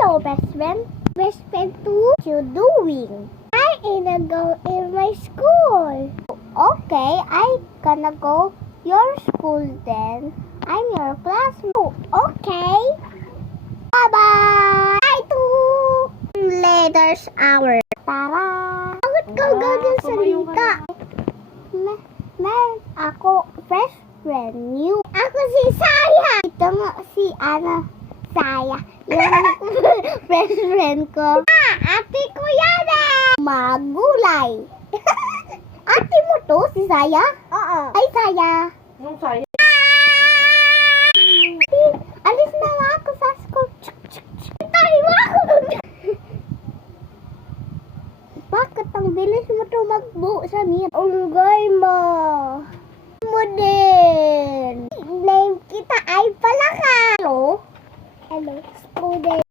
Hello, best friend. Best friend, what you doing? I ain't go in my school. Okay, I gonna go your school then. I'm your classmate. Oh, okay. Bye-bye. Bye to later's hour. Tara. Bakit ka ganyan salita? Ako, fresh friend new. Ako si Saya. Ito nga si Saya. Yung fresh friend ko. Ate ko yan eh. Magulay. Ate mo to, si Saya? Oo. Ay, Saya. Nung saya.